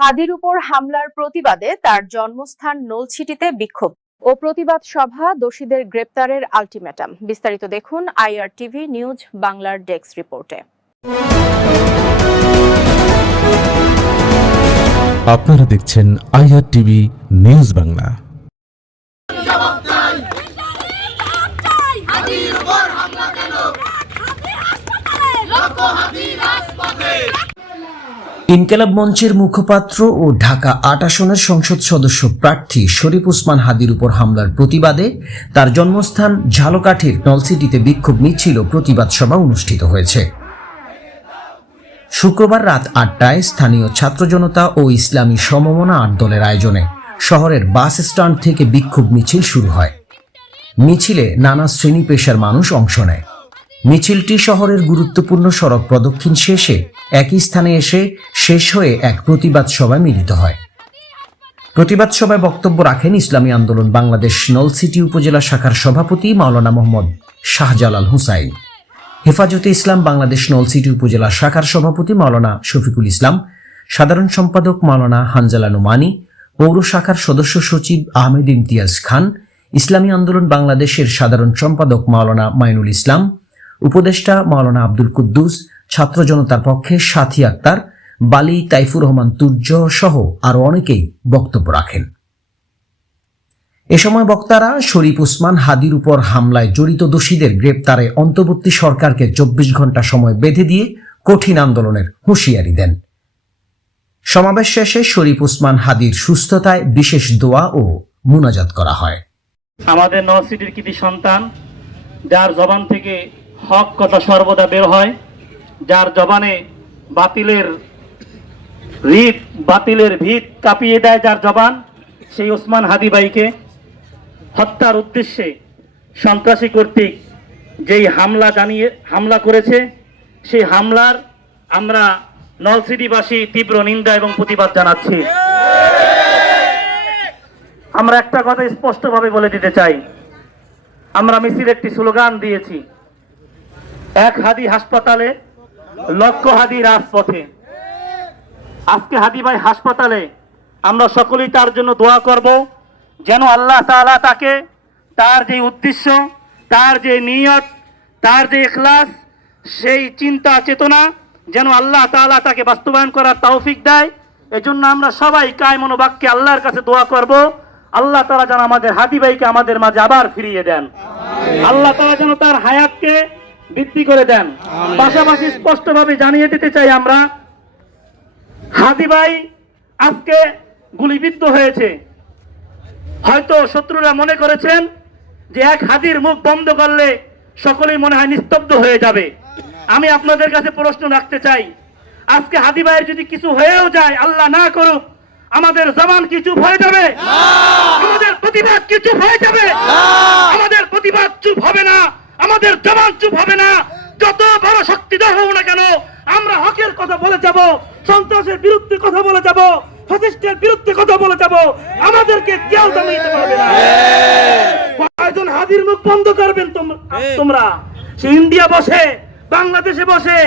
হাদির উপর হামলার প্রতিবাদে তার জন্মস্থান নলছিটিতে বিক্ষোভ ও প্রতিবাদ সভা দোষীদের গ্রেপ্তারের আলটিমেটাম। বিস্তারিত দেখুন আইআর টিভি নিউজ বাংলার ডেস্ক রিপোর্টে। আপনারা দেখছেন আইআর টিভি নিউজ বাংলা হাদির উপর হামলা কেন লক্ষ হাদি রাজপথে ইনকেলাব মঞ্চের মুখপাত্র ও ঢাকা আট আসনের সংসদ সদস্য প্রার্থী শরীফ উসমান হাদির উপর হামলার প্রতিবাদে তার জন্মস্থান ঝালকাঠির নলসিটিতে বিক্ষোভ মিছিল প্রতিবাদ সভা অনুষ্ঠিত হয়েছে। শুক্রবার রাত আটটায় স্থানীয় ছাত্র জনতা ও ইসলামী সমমনা আট দলের আয়োজনে শহরের বাস স্ট্যান্ড থেকে বিক্ষোভ মিছিল শুরু হয়। মিছিলে নানা শ্রেণি পেশার মানুষ অংশ নেয়। মিছিলটি শহরের গুরুত্বপূর্ণ সড়ক প্রদক্ষিণ শেষে একই স্থানে এসে শেষ হয়ে এক প্রতিবাদ সভায় মিলিত হয়। প্রতিবাদ সভায় বক্তব্য রাখেন ইসলামী আন্দোলন বাংলাদেশ নলসিটি উপজেলা শাখার সভাপতি মাওলানা মোহাম্মদ শাহজালাল হুসাইন। হেফাজতে ইসলাম বাংলাদেশ নলসিটি উপজেলা শাখার সভাপতি মাওলানা শফিকুল ইসলাম, সাধারণ সম্পাদক মাওলানা হানজালা নোমানি, পৌর শাখার সদস্য সচিব আহমেদ ইমতিয়াজ খান, ইসলামী আন্দোলন বাংলাদেশের সাধারণ সম্পাদক মাওলানা মাইনুল ইসলাম, উপদেষ্টা মাওলানা আব্দুল কুদ্দুস ছাত্র জনতার পক্ষে সাথী আক্তার, বালি, তাইফুর রহমান, তুর্য সহ আরও অনেকেই বক্তব্য রাখেন। এ সময় বক্তারা শরীফ উসমান হাদির উপর হামলায় জড়িত দোষীদের গ্রেপ্তারে অন্তর্বর্তী সরকারকে চব্বিশ ঘণ্টা সময় বেঁধে দিয়ে কঠিন আন্দোলনের হুঁশিয়ারি দেন। সমাবেশ শেষে শরীফ উসমান হাদির সুস্থতায় বিশেষ দোয়া ও মুনাজাত করা হয়। আমাদের নরসিটির কৃতি সন্তান, যার জবান থেকে হক কথা সর্বদা বের হয়। যার জবানে বাতিলের রিত বাতিলের ভিত কাঁপিয়ে দেয় যার জবান, সেই ওসমান হাদিবাইকে হত্যার উদ্দেশ্যে সন্ত্রাসী কর্তৃক যেই হামলা জানিয়ে, হামলা করেছে, সেই হামলার আমরা নলসিটিবাসী তীব্র নিন্দা এবং প্রতিবাদ জানাচ্ছি। আমরা একটা কথা স্পষ্টভাবে বলে দিতে চাই। আমরা মিছিল একটি স্লোগান দিয়েছি। এক হাদি হাসপাতালে লক্ষ হাদি রাজপথে। আজকে হাদি ভাই হাসপাতালে, আমরা সকলেই তার জন্য দোয়া করব, যেন আল্লাহ তাআলা তাকে তার যে উদ্দেশ্য, তার যে নিয়ত, তার যে এখলাস সেই চিন্তা, চেতনা, যেন আল্লাহ তাআলা তাকে বাস্তবায়ন করার তৌফিক দেয়। এজন্য আমরা সবাই কায় মনোবাক্যে আল্লাহর কাছে দোয়া করব। আল্লাহ তাআলা যেন আমাদের হাদি ভাইকে আমাদের মাঝে আবার ফিরিয়ে দেন। আল্লাহ তাআলা যেন তার হায়াতকে বৃদ্ধি করে দেন। পাশাপাশি স্পষ্টভাবে জানিয়ে দিতে চাই আমরা হাদি ভাই আজকে গুলিবিদ্ধ হয়েছে। হয়তো শত্রুরা মনে করেছেন যে এক হাদির মুখ বন্ধ করলে সকলেই মনে হয় নিস্তব্ধ হয়ে যাবে। আমি আপনাদের কাছে প্রশ্ন রাখতে চাই আজকে হাদি ভাইয়ের যদি কিছু হয়েও যায় আল্লাহ না করুক আমাদের জবান কি চুপ হয়ে যাবে? আমাদের প্রতিবাদ কি চুপ হয়ে যাবে আমাদের প্রতিবাদ চুপ হবে না আমাদের জবান চুপ হবে না। যত বড় শক্তিধর হোক না কেন আমরা হকের কথা বলে যাব সন্ত্রাসের বিরুদ্ধে কথা বলে যাব ফ্যাসিস্টের বিরুদ্ধে কথা বলে যাব আমাদেরকে কেউ দাঁড়িয়ে পারবে না। কয়জন হাজির মুখ বন্ধ করবেন তোমরা তোমরা? সে ইন্ডিয়া বসে বাংলাদেশে বসে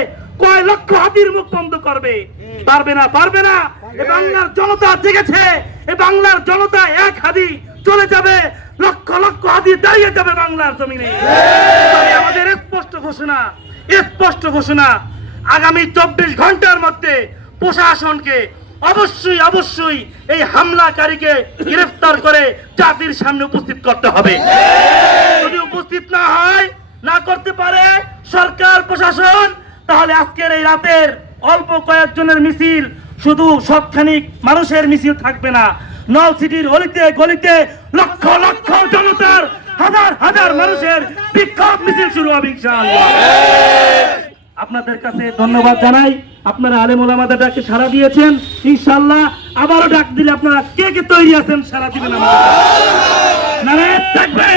কয় লক্ষ হাতির মুখ বন্ধ করবে? পারবে না পারবে না। এ বাংলার জনতা জেগেছে এ বাংলার জনতা এক হাদি চলে যাবে লক্ষ লক্ষ হাদি দাঁড়িয়ে যাবে বাংলার জমিনে। আমাদের স্পষ্ট ঘোষণা স্পষ্ট ঘোষণা, আগামী চব্বিশ ঘণ্টার মধ্যে প্রশাসনকে অবশ্যই অবশ্যই এই হামলাকারীকে গ্রেফতার করে জাতির সামনে উপস্থিত করতে হবে। যদি উপস্থিত না হয়, না করতে পারে সরকার, প্রশাসন, তাহলে আজকের এই রাতের অল্প কয়েকজনের মিছিল শুধু সৎখানিক মানুষের মিছিল থাকবে না নল সিটির গলিতে লক্ষ লক্ষ জনতার হাজার হাজার মানুষের বিক্ষোভ মিছিল শুরু হবে আপনাদের কাছে ধন্যবাদ জানাই। আপনারা আলেম ওলামাদের ডাকে সাড়া দিয়েছেন। ইনশাআল্লাহ আবারও ডাক দিলে আপনারা কে কে তৈরি আছেন সাড়া দিবেন আমাদের। নারায়ণ থাকবে।